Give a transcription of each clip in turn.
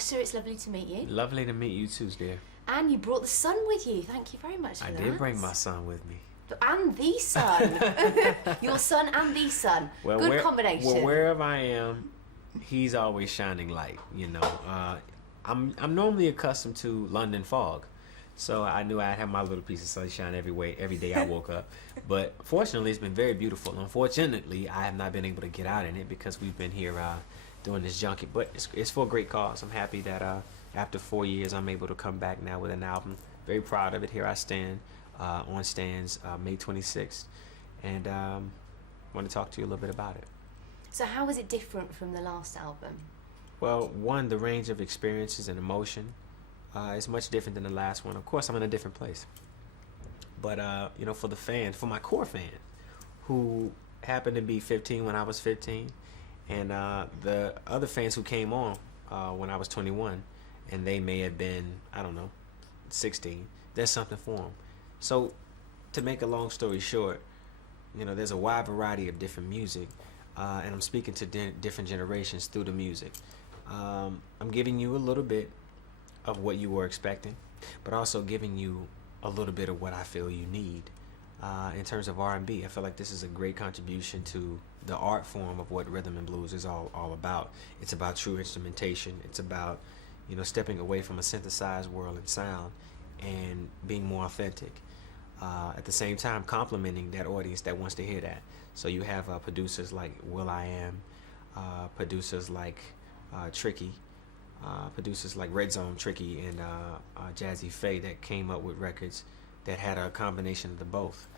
Usher, it's lovely to meet you. Lovely to meet you too, dear. And you brought the sun with you. Thank you very much for that. I did bring my son with me. And the son. Your son and the son. Well, good combination. Well, wherever I am, he's always shining light, you know. I'm normally accustomed to London fog, so I knew I'd have my little piece of sunshine every day I woke up. But fortunately, it's been very beautiful. Unfortunately, I have not been able to get out in it because we've been here doing this junket. But it's for a great cause. I'm happy that after 4 years, I'm able to come back now with an album. Very proud of it. Here I stand on stands May 26th, and want to talk to you a little bit about it. So how was it different from the last album? Well, one, the range of experiences and emotion is much different than the last one. Of course, I'm in a different place. But, you know, for the fan, for my core fan, who happened to be 15 when I was 15, and the other fans who came on when I was 21, and they may have been, I don't know, 16, there's something for them. So, to make a long story short, you know, there's a wide variety of different music, and I'm speaking to different generations through the music. I'm giving you a little bit of what you were expecting, but also giving you a little bit of what I feel you need. In terms of R&B, I feel like this is a great contribution to the art form of what rhythm and blues is all about. It's about true instrumentation. It's about, you know, stepping away from a synthesized world and sound and being more authentic. At the same time, complimenting that audience that wants to hear that. So you have producers like will.i.am, producers like Tricky, producers like Red Zone Tricky and Jazzy Faye that came up with records that had a combination of the both.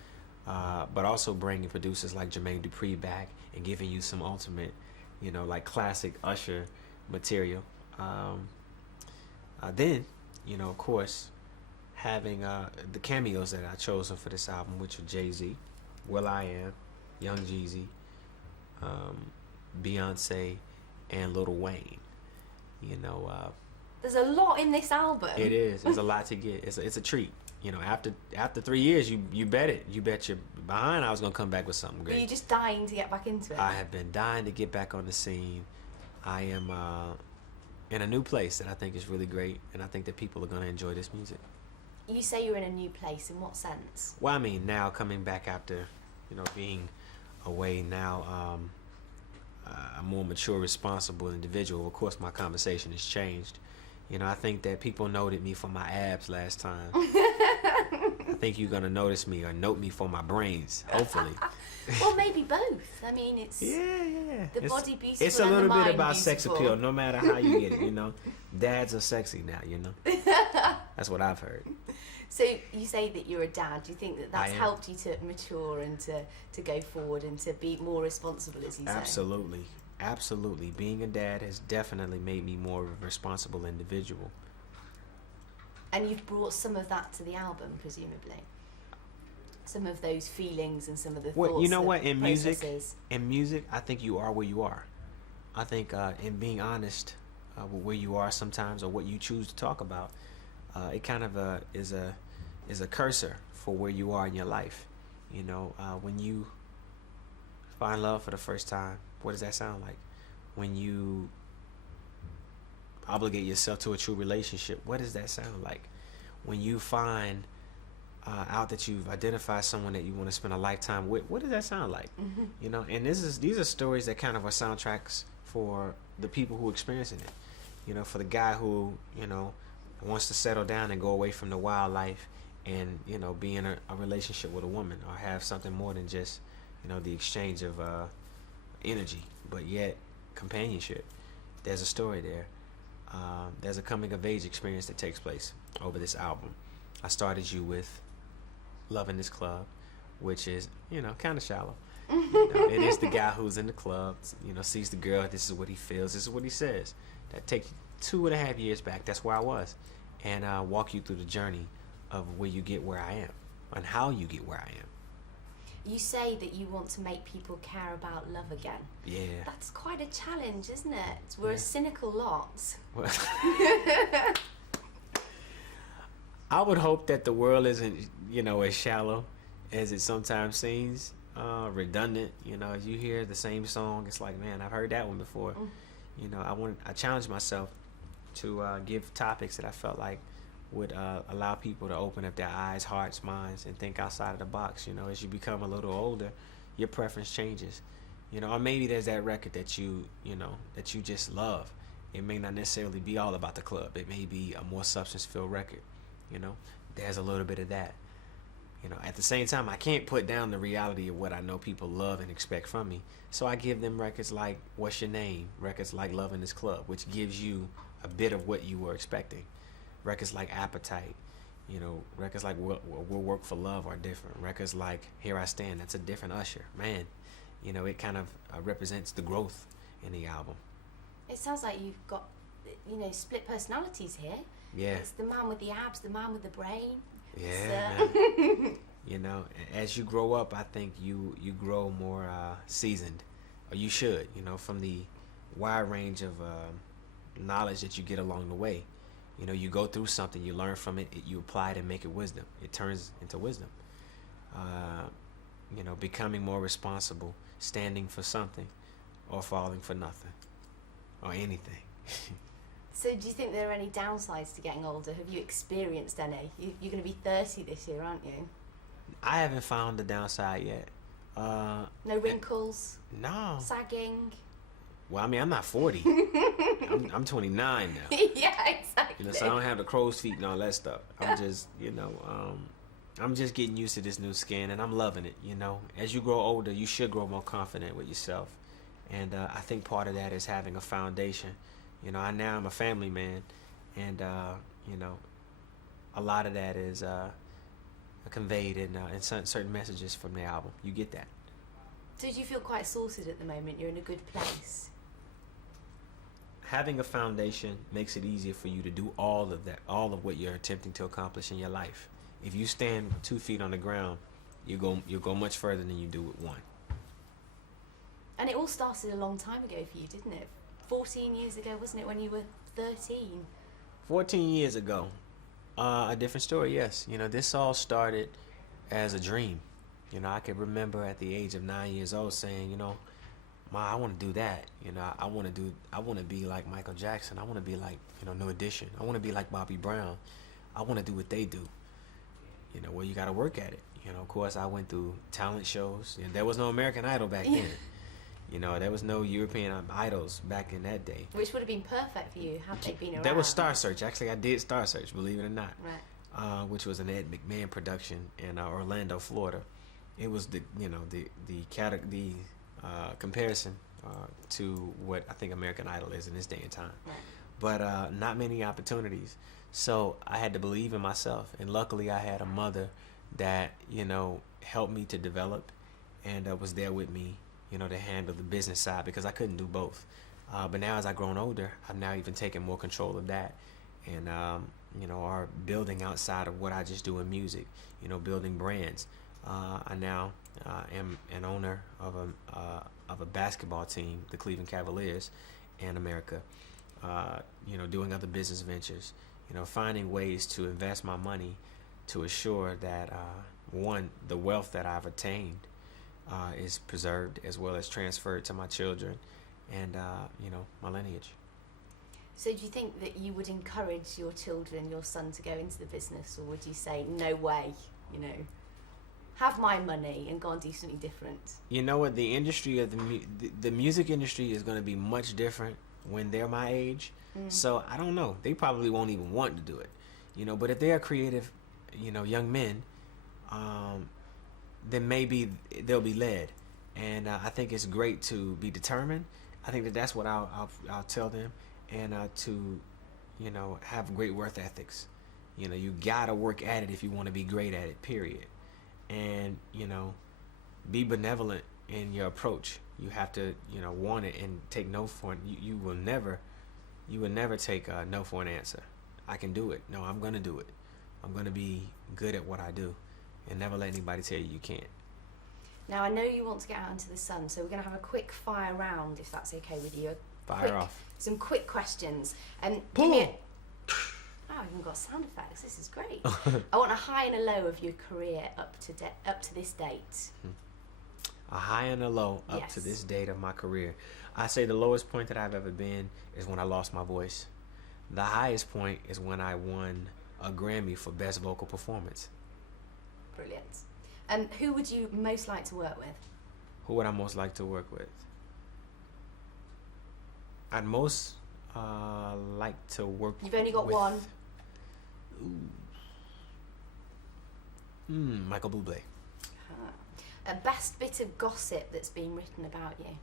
But also bringing producers like Jermaine Dupri back and giving you some ultimate, you know, like classic Usher material. Then, you know, of course, having the cameos that I chosen for this album, which are Jay-Z, will.i.am, Young Jeezy, Beyonce, and Lil Wayne. You know, there's a lot in this album. It is. There's a lot to get. It's a treat. You know, after 3 years, you bet it. You bet you're behind. I was gonna come back with something great. Are you just dying to get back into it? I have been dying to get back on the scene. I am in a new place that I think is really great, and I think that people are gonna enjoy this music. You say you're in a new place. In what sense? Well, I mean, now coming back after, you know, being away now, a more mature, responsible individual. Of course, my conversation has changed. You know, I think that people noted me for my abs last time. I think you're gonna notice me or note me for my brains, hopefully. Well, maybe both. I mean, it's yeah. The body beautiful. It's a and little the bit mind about beautiful. sex appeal, no matter how you get it. You know, dads are sexy now. You know, that's what I've heard. So you say that you're a dad. Do you think that that's helped you to mature and to go forward and to be more responsible, as you say? Absolutely. Absolutely. Being a dad has definitely made me more of a responsible individual. And you've brought some of that to the album, presumably. Some of those feelings and some of the thoughts. Well, you know what? Processes. In music, I think you are where you are. I think in being honest with where you are sometimes or what you choose to talk about, it kind of is a cursor for where you are in your life. You know, when you find love for the first time, what does that sound like? When you obligate yourself to a true relationship, what does that sound like? When you find out that you've identified someone that you want to spend a lifetime with, what does that sound like? Mm-hmm. You know, and these are stories that kind of are soundtracks for the people who are experiencing it. You know, for the guy who, you know, wants to settle down and go away from the wildlife and, you know, be in a relationship with a woman or have something more than just, you know, the exchange of energy, but yet companionship. There's a story there. There's a coming of age experience that takes place over this album. I started you with Love in This Club, which is, you know, kind of shallow. You know, it is the guy who's in the club, you know, sees the girl, this is what he feels, this is what he says. That takes 2.5 years back, that's where I was, and walk you through the journey of where you get where I am and how you get where I am. You say that you want to make people care about love again. Yeah. That's quite a challenge, isn't it? We're a cynical lot. Well, I would hope that the world isn't, you know, as shallow as it sometimes seems, redundant. You know, as you hear the same song, it's like, man, I've heard that one before. You know, I challenge myself to give topics that I felt like would allow people to open up their eyes, hearts, minds, and think outside of the box. You know, as you become a little older, your preference changes. You know, or maybe there's that record that you know, that you just love. It may not necessarily be all about the club. It may be a more substance-filled record. You know, there's a little bit of that. You know, at the same time, I can't put down the reality of what I know people love and expect from me. So I give them records like What's Your Name? Records like Love in This Club, which gives you a bit of what you were expecting. Records like Appetite, you know, records like We'll Work for Love are different. Records like Here I Stand, that's a different Usher. Man, you know, it kind of represents the growth in the album. It sounds like you've got, you know, split personalities here. Yeah. It's the man with the abs, the man with the brain. Yeah, man. You know, as you grow up, I think you grow more seasoned, or you should, you know, from the wide range of knowledge that you get along the way. You know, you go through something, you learn from it, you apply it and make it wisdom. It turns into wisdom. You know, becoming more responsible, standing for something, or falling for nothing, or anything. So do you think there are any downsides to getting older? Have you experienced any? You're going to be 30 this year, aren't you? I haven't found the downside yet. No wrinkles? No. Sagging? Well, I mean, I'm not 40. I'm 29 now. Yeah, exactly. You know, so I don't have the crow's feet and all that stuff. I'm just, you know, I'm just getting used to this new skin, and I'm loving it, you know. As you grow older, you should grow more confident with yourself. And I think part of that is having a foundation. You know, now I'm a family man, and, you know, a lot of that is conveyed in certain messages from the album. You get that. So do you feel quite sorted at the moment? You're in a good place? Having a foundation makes it easier for you to do all of that, all of what you're attempting to accomplish in your life. If you stand 2 feet on the ground, you'll go much further than you do with one. And it all started a long time ago for you, didn't it? 14 years ago, wasn't it, when you were 13? 14 years ago. A different story, yes. You know, this all started as a dream. You know, I can remember at the age of 9 years old saying, you know, Ma, I want to do that. You know, I want to be like Michael Jackson. I want to be like, you know, New Edition. I want to be like Bobby Brown. I want to do what they do. You know, well, you got to work at it. You know, of course, I went through talent shows. You know, there was no American Idol back then. You know, there was no European Idols back in that day. Which would have been perfect for you had they been around. That was Star Search. Actually, I did Star Search, believe it or not. Right. Which was an Ed McMahon production in Orlando, Florida. It was the comparison to what I think American Idol is in this day and time. Right. But not many opportunities. So I had to believe in myself. And luckily I had a mother that, you know, helped me to develop and was there with me, you know, to handle the business side, because I couldn't do both. But now as I've grown older, I've now even taken more control of that. And, you know, are building outside of what I just do in music, you know, building brands. I now am an owner of a basketball team, the Cleveland Cavaliers, in America. You know, doing other business ventures. You know, finding ways to invest my money to assure that one, the wealth that I've attained is preserved as well as transferred to my children and you know, my lineage. So do you think that you would encourage your children, your son, to go into the business, or would you say no way, you know, have my money and go and do something different? You know what, the industry of the music industry is going to be much different when they're my age. So I don't know, they probably won't even want to do it, you know. But if they are creative, you know, young men, then maybe they'll be led. And I think it's great to be determined. I think that's what I'll tell them, and to, you know, have great work ethics. You know, you gotta work at it if you want to be great at it, period. And, you know, be benevolent in your approach. You have to, you know, want it and take no for it. You will never take no for an answer. I can do it. No, I'm gonna do it. I'm gonna be good at what I do, and never let anybody tell you can't. Now, I know you want to get out into the sun, so we're going to have a quick fire round, if that's okay with you. Fire off. Some quick questions. And Boom! Oh, I've even got sound effects. This is great. I want a high and a low of your career up to this date. A high and a low up to this date of my career. I say the lowest point that I've ever been is when I lost my voice. The highest point is when I won a Grammy for Best Vocal Performance. Brilliant. And who would you most like to work with? Who would I most like to work with? I'd most like to work with... You've only got one. Michael Bublé. A best bit of gossip that's been written about you?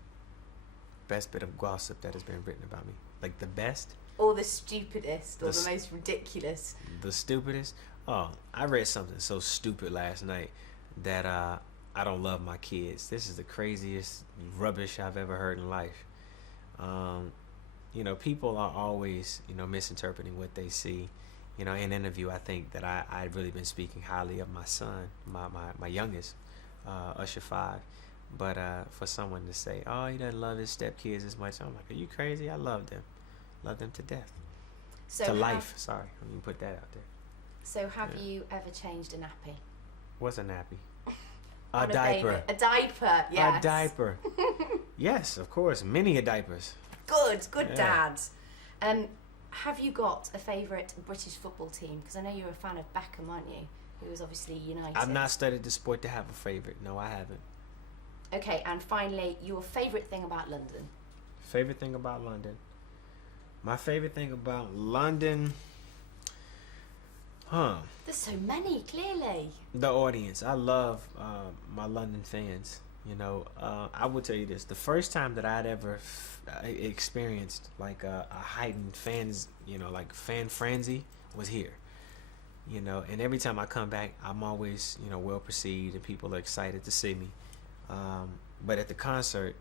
Best bit of gossip that has been written about me. Like the best? Or the stupidest, or the most ridiculous? The stupidest? Oh, I read something so stupid last night that I don't love my kids. This is the craziest rubbish I've ever heard in life. You know, people are always, you know, misinterpreting what they see. You know, in an interview, I think that I've really been speaking highly of my son, my youngest, Usher 5. But for someone to say, oh, he doesn't love his stepkids as much, I'm like, are you crazy? I love them. Love them to death. So to life, sorry. Let me put that out there. So have you ever changed a nappy? What's a nappy? A diaper. A diaper, yes. A diaper. Yes, of course. Many diapers. Good dad. Have you got a favourite British football team? Because I know you're a fan of Beckham, aren't you? Who was obviously United. I've not studied the sport to have a favourite. No, I haven't. Okay, and finally, your favourite thing about London? Favorite thing about London? My favorite thing about London... There's so many, clearly. The audience. I love my London fans. You know, I will tell you this. The first time that I'd ever experienced like a heightened fans, you know, like fan frenzy was here. You know, and every time I come back, I'm always, you know, well perceived and people are excited to see me. But at the concert,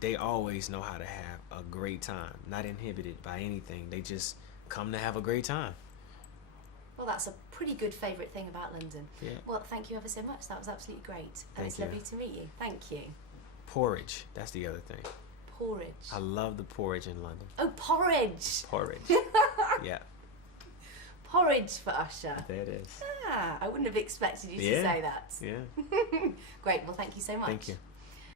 they always know how to have a great time, not inhibited by anything. They just come to have a great time. Well, that's a pretty good favourite thing about London. Yeah. Well, thank you ever so much. That was absolutely great. And it's Thank you. lovely to meet you. Thank you. Porridge, that's the other thing. Porridge. I love the porridge in London. Oh, porridge. Porridge. Yeah. Porridge for Usher. There it is. I wouldn't have expected you to say that. Yeah. Great. Well, thank you so much. Thank you.